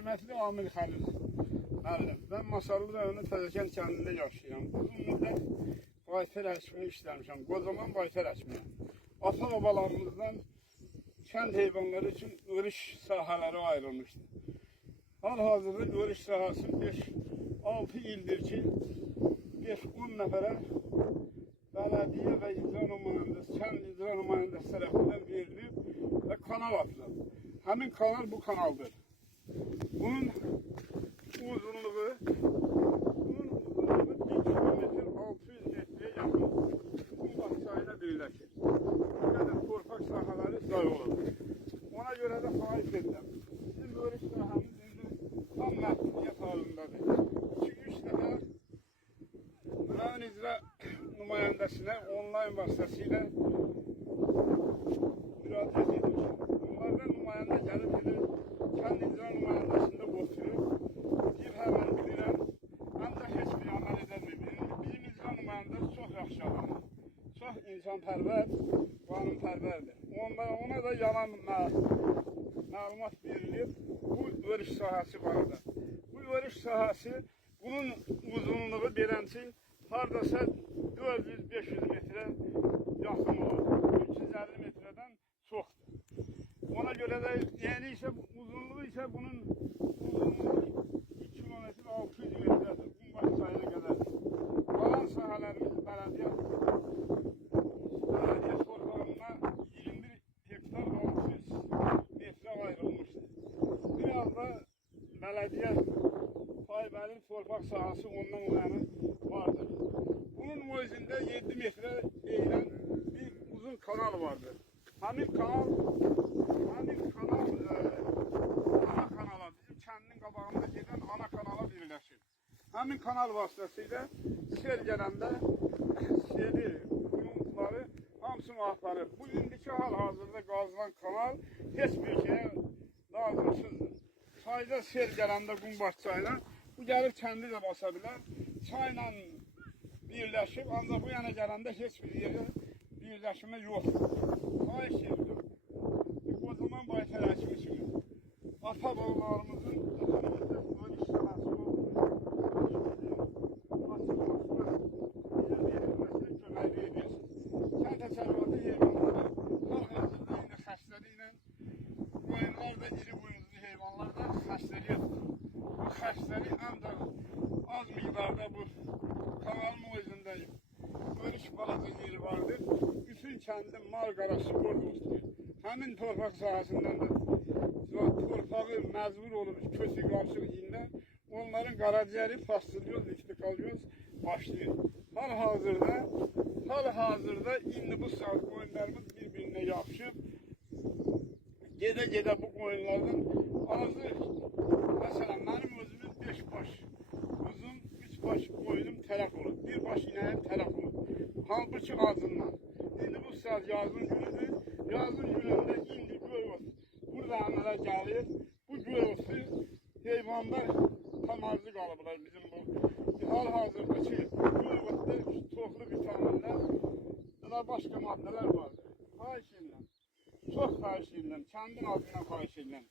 Hörmətli Amil Xəlil müəllim, mən Masallı rayonu Təzəkən kəndində yaşayıram. Uzun müddət baytar əkmini işləmişəm, qocaman baytar əkmini. Ata-babalarımızdan kənd heyvanları üçün örüş sahələri ayrılmışdı. Hal-hazırda örüş sahəsi 5-6 ildir ki, 5-10 nəfərə bələdiyyə və icra nümayəndəsi, kənd icra nümayəndəsi tərəfindən verilib və kanal atılıb. Həmin kanal bu kanaldır. Bunun uzunluğu 1 kilometr 600 metreye yakın Qumbaş çayına birləşir. Bu qədər torpaq sahələri zay olur. Ona görə də xahiş edirəm. Bizim örüş sahəmiz indi tam məhdudiyyət halındadır. 2-3 nəfər rayon icra nümayəndəsinə onlayn vasitəsilə müraciət edir. Onlardan nümayəndə gəlib gedir, kənd icra nümayəndəsində oturur. Bir həmən bilirəm, ancaq heç bir əməl edilmir. Bizim icra nümayəndəsi çox yaxşı adamdır. Çox insanpərvər, qanunpərvərdir. Ona da yalan məlumat verilib bu örüş sahəsi barədə. Bu örüş sahəsi, bunun uzunluğu belənçi hardasa 400-500 metrə yaxın olur. 350 metrədən çoxdur. Ona görə də yəni isə uzunluğu isə bunun uzunluğu 2 kilometr 600 metrədir. Qumbaş çayına qədər. Qalan sahələrimiz bələdiyyə torpağına 21 hektar 600 metrə ayrılmışdır. Biraz da bələdiyyə paybəli torpaq sahəsi ondan olanı vardır. Bunun özündə 7 metrə eğilən bir uzun kanal vardır. Həmin kanal ana kanala, bizim kəndin qabağında gedən ana kanala birləşir. Həmin kanal vasitəsilə sel gələndə seli, yumruqları hamısını aparır. Bu indiki hal-hazırda qazılan kanal heç bir şeyə lazımsızdır. Çayda sel gələndə Qumbaş çayına, bu gəlib kəndi də basa bilər. Çayla birləşib, ancaq bu yana gələndə heç bir yerə birləşmə yoxdur. Xahiş edirəm. O zaman baytar əkimi kimi. Ata-babalarımızın örüş sahəsi verilməsine kömək edirsiniz. Kənd təsərrüfatı heyvanları hal-hazırda indi xəstəli ilə qoyunlar da iri boyunlu heyvanlar da xəstəliyyədir. Bu xəstəlik ancaq az miqdarda bu kanalın özündə örüş balaca yeri vardır. Bütün kəndin mal qarası orada oturuyor. Həmin torpaq sahəsindən də torpağı məcbur olmuş kötü qarşılığında onların qaraciyəri pastırıyoruz, iftikalıyoruz, başlayır. Hal-hazırda indi bu saat qoyunlarımız bir-birinə yapışıb gedə-gedə bu qoyunlardan azı, məsələn, mənim özümün 5 baş uzun, 3 baş qoyunum tələf olur, 1 baş inəyim tələf olur. Halbuki azından. İndi bu saat yazın günüdür. Yazın günündə indi göy ot burada əmələ gəlir. Bu göy otu heyvanlar tamazlı qalıblar bizim bu. Hal-hazırdakı göy otda çoxlu vitaminlər və başqa maddələr vardır. Xahiş edirəm. Çox xahiş edirəm. Kəndin adından xahiş edirəm.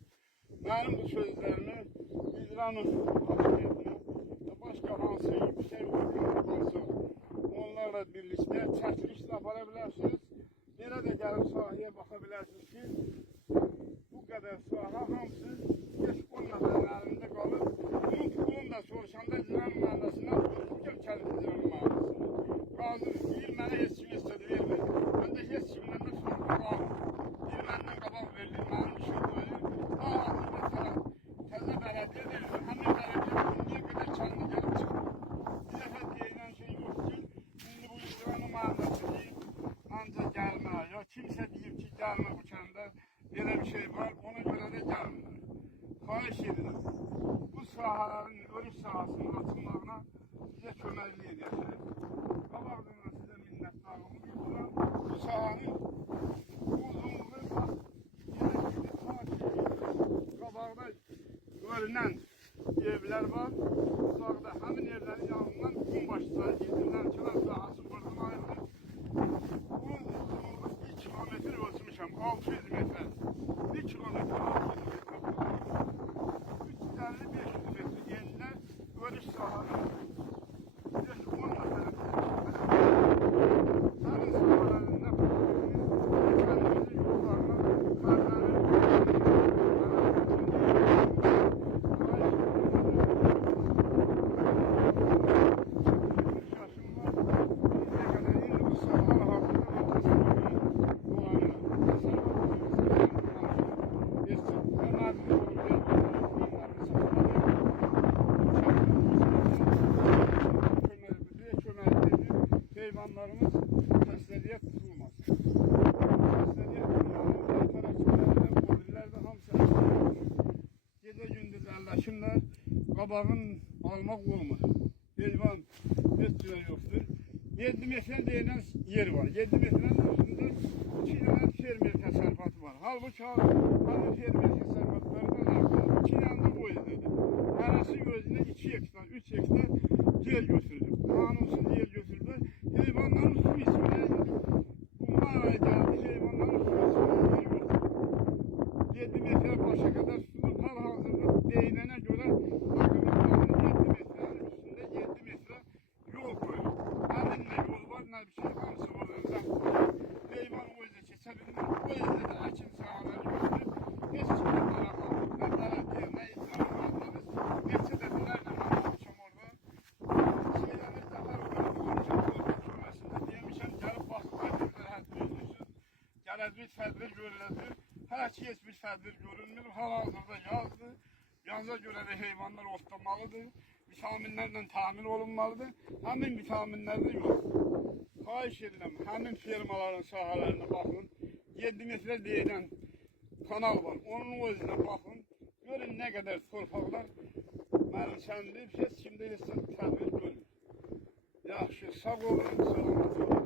Mənim bu sözlərimi icranın hakimiyyətinə və başqa hansı yüksək orqanlar varsa onlarla birlikdə çəkilişlə apara bilərsiniz. Belə də gəlib sahəyə baxa bilərsiniz ki, bu qədər sahə hamısı 5-10 nəfərin əlində qalır. Bunun pulunu da soruşanda icra nümayəndəsindən gəl kənd icra nümayəndəsindən. Qazı deyir, mənə heç kim istədi vermir. Məndə heç kimdən də soruşma qalmır. Deyir, məndən qabaq verilir, mənim işim qoyulur. Hal-hazırda təzə bələdiyyə verir. Həmin bələdiyyə indiyə qədər kəndə gəlib çıxır. Bir dəfə deyilən şey yoxdur ki, indi bu icra nümayəndəsi deyir, ancaq gəlmə, ya kimsə deyir ki, gəlmə bu kəndə, belə bir şey var, ona görə də gəlmə. Xahiş edirəm, bu sahələrin, örüş sahəsinin açılmağına bizə köməkli edəcək. Qabaqdan sizə minnətdarlığımı bildirirəm. Bu sahanın uzunluğu bax, qabaqda görünən evlər var. Uzaqda həmin evlərin yanından Qumbaş çayı gedirlər, kənar sahəsi buradan ayrılır. Bunun uzunluğu 1 kilometr ölçmüşəm, 600 metrə. 1 kilometr 600 metrə. da qabağın almaq olmur. Heyvan heç cürə yoxdur. 7 metre deyilən yer var. 7 metrenin üstündə 2 dənə fermer təsərrüfatı var. Halbuki həmin fermer təsərrüfatlarından 2 dənə də boyundadır. Arası gözünə 2 hektar, 3 hektar yer götürülür. Qanunsuz yer götürülür. Heyvanların su içməyə bunlar araya gəldi. Heyvanların su içməyə yeri yoxdur. 7 metre başa kadar sudur. Hal-hazırda deyilene göre akıbetlerin 7 metrenin üstünde 7 metre yol koyuyor. Hemen ne yol var ne bir şey hamısı oradan zaten. Heyvan o yüzden geçebilmez. O yüzden de ekim sahaları götürüp hiç çıkıntılara kaldık. Ne taraf diye ne icra aldınız. Geçe defelerle anlatacağım orada. Şeyleriniz de var orada. Konuşan korku kümesinde diyemişim. Gelip bakıp acımda rahat gözlüsün. Gələcək tədbir görüləcək. Hələ ki heç bir tədbir görünmür. Hal-hazırda yazdır. Yaza görə də heyvanlar otlamalıdır. Vitaminlərlə təmin olunmalıdır. Həmin vitaminlər də yox. Xahiş edirəm, həmin fermaların sahələrinə baxın. 7 metre deyilən kanal var. Onun özünə baxın. Görün nə qədər torpaqlar mənimsəndir. Heç kimdə heç tədbir görmür. Yaxşı, sağ olun, salamat olun.